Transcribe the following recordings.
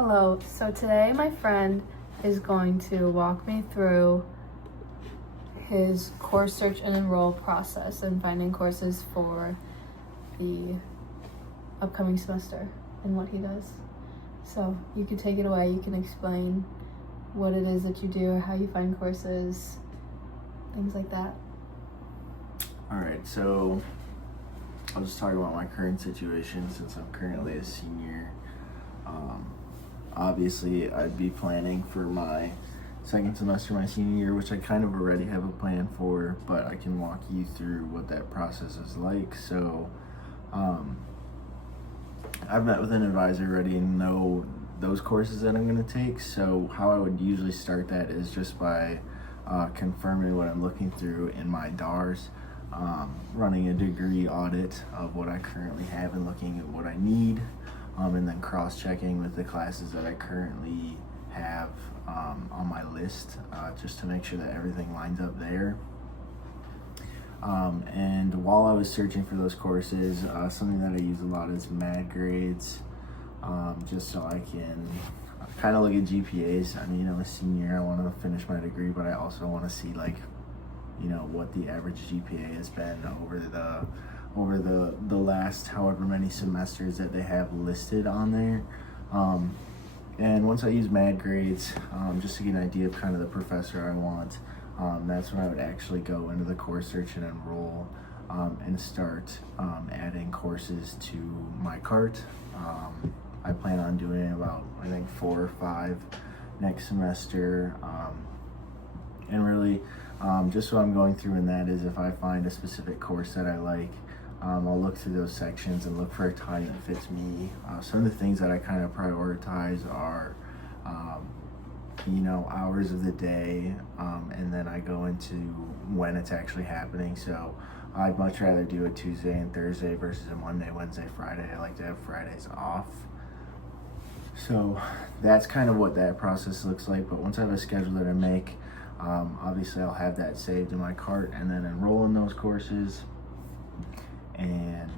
Hello, so today my friend is going to walk me through his course search and enroll process and finding courses for the upcoming semester and what he does. So you can take it away, you can explain what it is that you do, how you find courses, things like that. All right, so I'll just talk about my current situation since I'm currently a senior. Obviously, I'd be planning for my second semester, my senior year, which I kind of already have a plan for, but I can walk you through what that process is like. So, I've met with an advisor already and know those courses that I'm going to take. So, how I would usually start that is just by confirming what I'm looking through in my DARs. Running a degree audit of what I currently have and looking at what I need, and then cross-checking with the classes that I currently have on my list, just to make sure that everything lines up there. And while I was searching for those courses, something that I use a lot is Mad Grades, just so I can kind of look at GPAs. I mean, I'm a senior, I want to finish my degree, but I also want to see what the average GPA has been over the last however many semesters that they have listed on there. And once I use Mad Grades, just to get an idea of kind of the professor I want, that's when I would actually go into the course search and enroll, and start adding courses to my cart. I plan on doing about, I think, 4 or 5 next semester, and really just what I'm going through in that is if I find a specific course that I like, I'll look through those sections and look for a time that fits me. Some of the things that I kind of prioritize are, hours of the day, and then I go into when it's actually happening. So I'd much rather do a Tuesday and Thursday versus a Monday, Wednesday, Friday. I like to have Fridays off. So that's kind of what that process looks like. But once I have a schedule that I make, obviously I'll have that saved in my cart and then enroll in those courses. And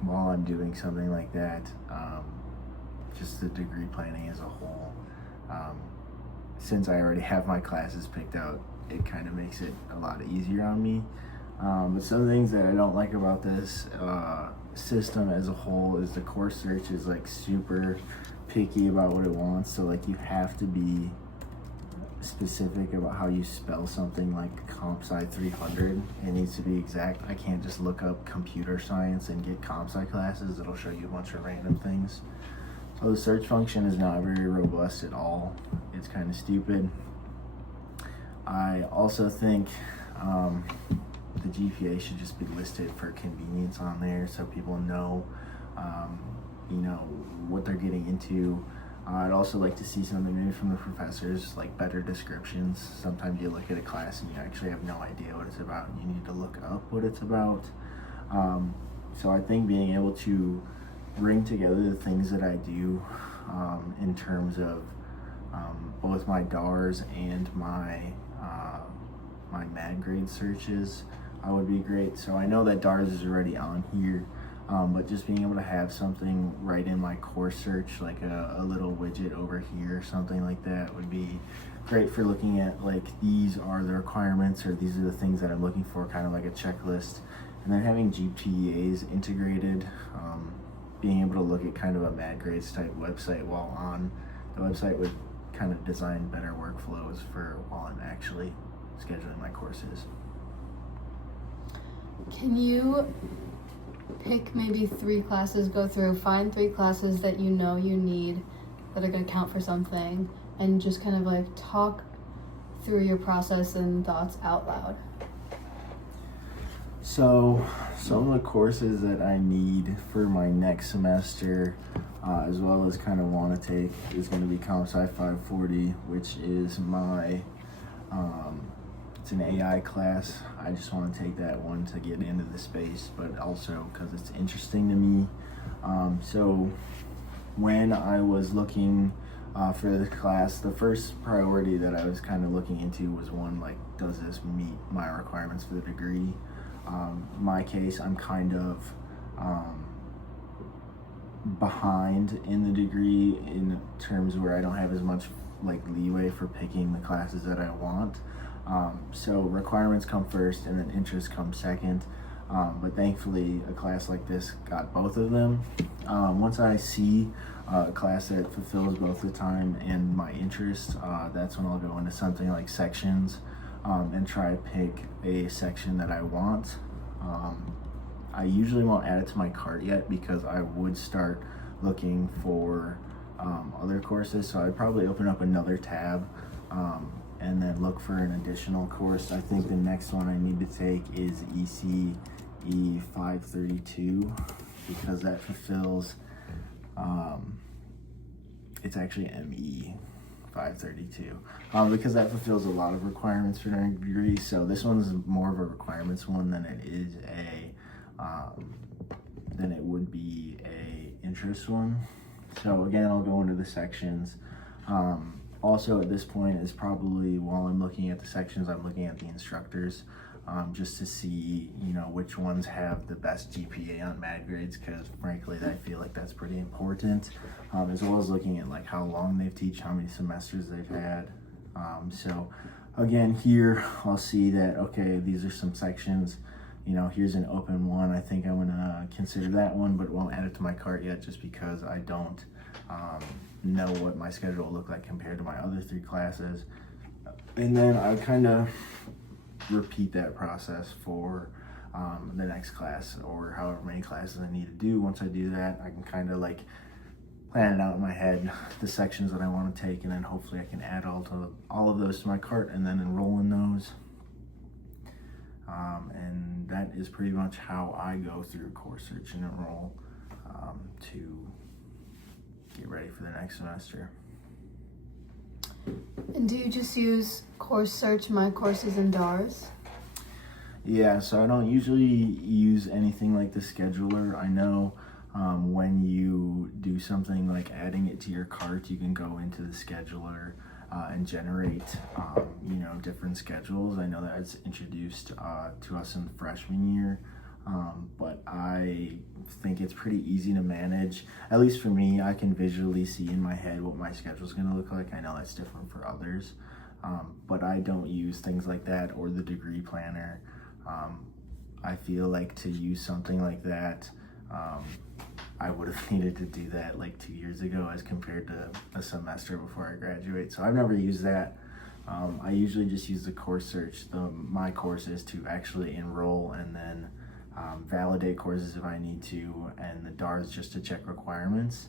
while I'm doing something like that, just the degree planning as a whole, since I already have my classes picked out, it kind of makes it a lot easier on me. But some things that I don't like about this system as a whole is the course search is super picky about what it wants. So you have to be specific about how you spell something like comp sci 300. It needs to be exact. I can't just look up computer science and get comp sci classes. It'll show you a bunch of random things. So the search function is not very robust at all. It's kind of stupid. I also think the GPA should just be listed for convenience on there so people know what they're getting into. I'd also like to see something maybe from the professors, better descriptions. Sometimes you look at a class and you actually have no idea what it's about, and you need to look up what it's about. So I think being able to bring together the things that I do in terms of both my DARs and my Mad Grade searches would be great. So I know that DARs is already on here. But just being able to have something right in my course search, like a little widget over here or something like that, would be great for looking at these are the requirements or these are the things that I'm looking for, kind of like a checklist. And then having GPAs integrated, being able to look at kind of a Mad Grades type website while on the website would kind of design better workflows for while I'm actually scheduling my courses. Can you pick maybe 3 classes, find 3 classes that you know you need that are going to count for something, and just kind of talk through your process and thoughts out loud? So some of the courses that I need for my next semester, as well as kind of want to take, is going to be Comp Sci 540, which is my it's an AI class. I just want to take that one to get into the space, but also because it's interesting to me. So when I was looking for this class, the first priority that I was kind of looking into was one, does this meet my requirements for the degree? My case, I'm kind of behind in the degree in terms where I don't have as much like leeway for picking the classes that I want. So requirements come first and then interest comes second. But thankfully a class like this got both of them. Once I see a class that fulfills both the time and my interest, that's when I'll go into something like sections and try to pick a section that I want. I usually won't add it to my cart yet because I would start looking for other courses. So I'd probably open up another tab and then look for an additional course. I think the next one I need to take is CS570 because that fulfills, it's actually ME 532 because that fulfills a lot of requirements for their degree. So this one's more of a requirements one than it is than it would be a interest one. So again, I'll go into the sections. Also at this point is probably while I'm looking at the sections, I'm looking at the instructors just to see, you know, which ones have the best GPA on MAD grades, because frankly, I feel like that's pretty important, as well as looking at like how long they've taught, how many semesters they've had. So again, here I'll see that, okay, these are some sections, you know, here's an open one. I think I'm gonna consider that one, but won't add it to my cart yet just because I don't know what my schedule will look like compared to my other 3 classes. And then I kind of repeat that process for the next class or however many classes I need to do. Once I do that, I can kind of like plan it out in my head, the sections that I want to take, and then hopefully I can add all of those to my cart and then enroll in those. And that is pretty much how I go through course search and enroll to get ready for the next semester. And do you just use course search, my courses, and DARS? Yeah, so I don't usually use anything like the scheduler. I know when you do something like adding it to your cart, you can go into the scheduler and generate, you know, different schedules. I know that it's introduced to us in the freshman year, but I think it's pretty easy to manage. At least for me, I can visually see in my head what my schedule is going to look like. I know that's different for others, but I don't use things like that or the degree planner. I feel like to use something like that, I would have needed to do that like 2 years ago as compared to a semester before I graduate. So I've never used that. I usually just use the course search, my courses, to actually enroll and then validate courses if I need to, and the DARS just to check requirements.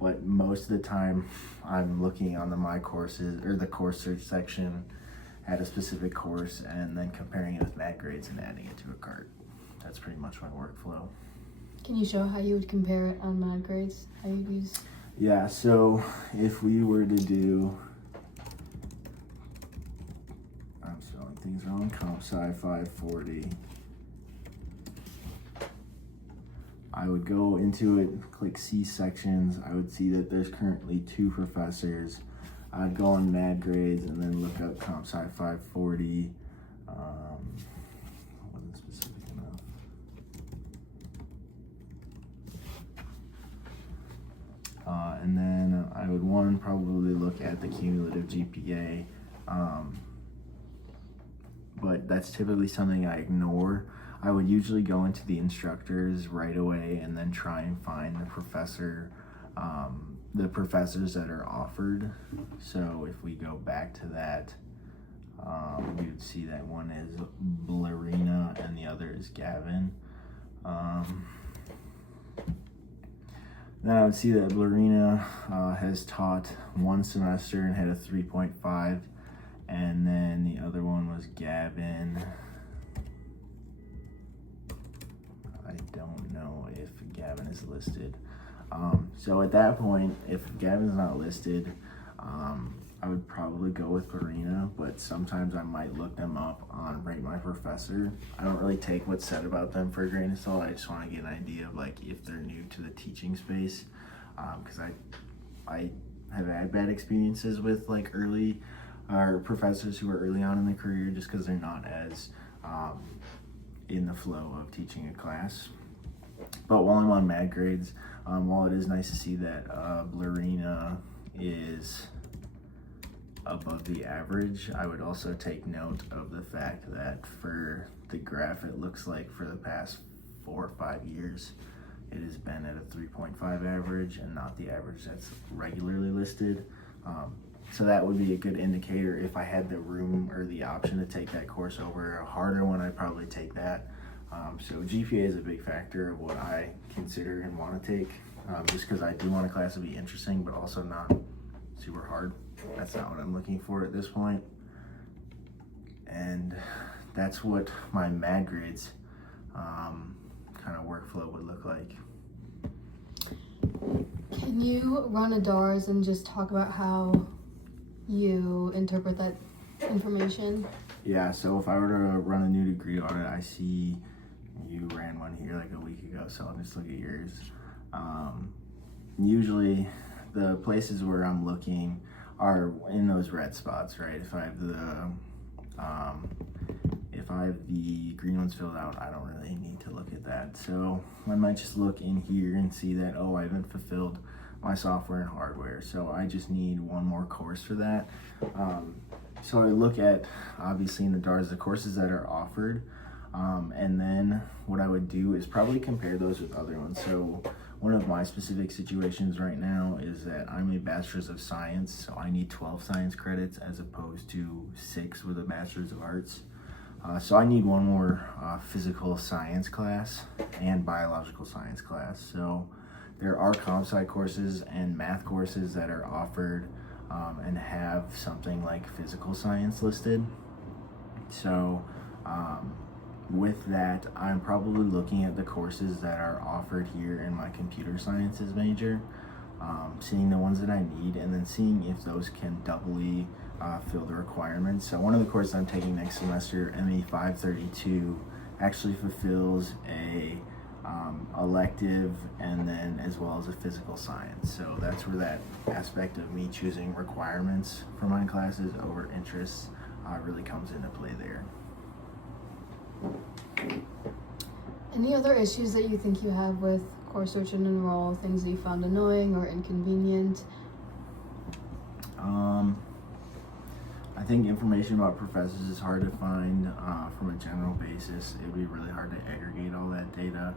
But most of the time I'm looking on the my courses or the course search section at a specific course and then comparing it with MAD grades and adding it to a cart. That's pretty much my workflow. Can you show how you would compare it on MAD grades? How you'd use? Yeah, so if we were to do, I'm spelling things wrong, CompSci 540, I would go into it, click see sections. I would see that there's currently 2 professors. I'd go on MAD grades and then look up CompSci 540. Wasn't specific enough. And then I would probably look at the cumulative GPA, but that's typically something I ignore. I would usually go into the instructors right away and then try and find the professors that are offered. So if we go back to that, you would see that one is Blarina and the other is Gavin. Then I would see that Blarina has taught 1 semester and had a 3.5, and then the other one was Gavin. I don't know if Gavin is listed. So at that point, if Gavin's not listed, I would probably go with Blarina, but sometimes I might look them up on Rate My Professor. I don't really take what's said about them for a grain of salt. I just want to get an idea of like if they're new to the teaching space, because I have had bad experiences with like early professors who are early on in the career just because they're not as in the flow of teaching a class. But while I'm on MAD grades, While it is nice to see that Blarina is above the average, I would also take note of the fact that for the graph, it looks like for the past 4 or 5 years, it has been at a 3.5 average and not the average that's regularly listed. So that would be a good indicator. If I had the room or the option to take that course over a harder one, I'd probably take that. So GPA is a big factor of what I consider and want to take, just because I do want a class to be interesting, but also not super hard. That's not what I'm looking for at this point. And that's what my MAD grades kind of workflow would look like. Can you run a DARS and just talk about how you interpret that information? Yeah, so if I were to run a new degree audit, I see you ran one here like a week ago, so I'll just look at yours. Usually the places where I'm looking are in those red spots, right? If I have the green ones filled out, I don't really need to look at that. So I might just look in here and see that, oh, I haven't fulfilled my software and hardware, so I just need one more course for that. So I look at, obviously in the DARS, the courses that are offered, and then what I would do is probably compare those with other ones. So one of my specific situations right now is that I'm a Bachelor's of Science, so I need 12 science credits as opposed to 6 with a Bachelor's of Arts. So I need one more physical science class and biological science class. So there are comp sci courses and math courses that are offered and have something like physical science listed. So with that, I'm probably looking at the courses that are offered here in my computer sciences major, seeing the ones that I need, and then seeing if those can doubly fill the requirements. So one of the courses I'm taking next semester, ME532, actually fulfills a elective and then as well as a physical science. So that's where that aspect of me choosing requirements for my classes over interests really comes into play there. Any other issues that you think you have with course search and enroll, things that you found annoying or inconvenient? I think information about professors is hard to find from a general basis. It would be really hard to aggregate all that data.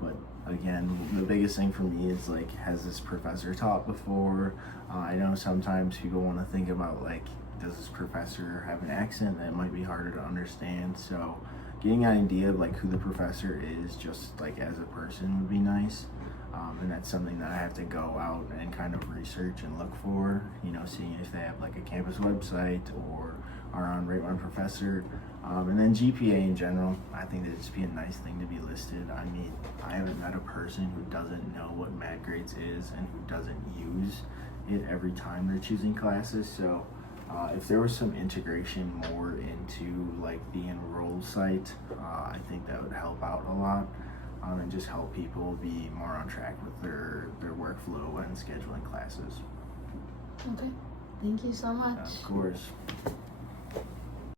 But again, the biggest thing for me is like, has this professor taught before? I know sometimes people want to think about like, does this professor have an accent that might be harder to understand? So getting an idea of like who the professor is just like as a person would be nice. And that's something that I have to go out and kind of research and look for, you know, seeing if they have like a campus website or are on Rate One Professor. And then GPA in general, I think that'd just be a nice thing to be listed. I mean, I haven't met a person who doesn't know what MAD grades is and who doesn't use it every time they're choosing classes. So if there was some integration more into like the enroll site, I think that would help out a lot. And just help people be more on track with their workflow and scheduling classes. Okay, thank you so much. Of course.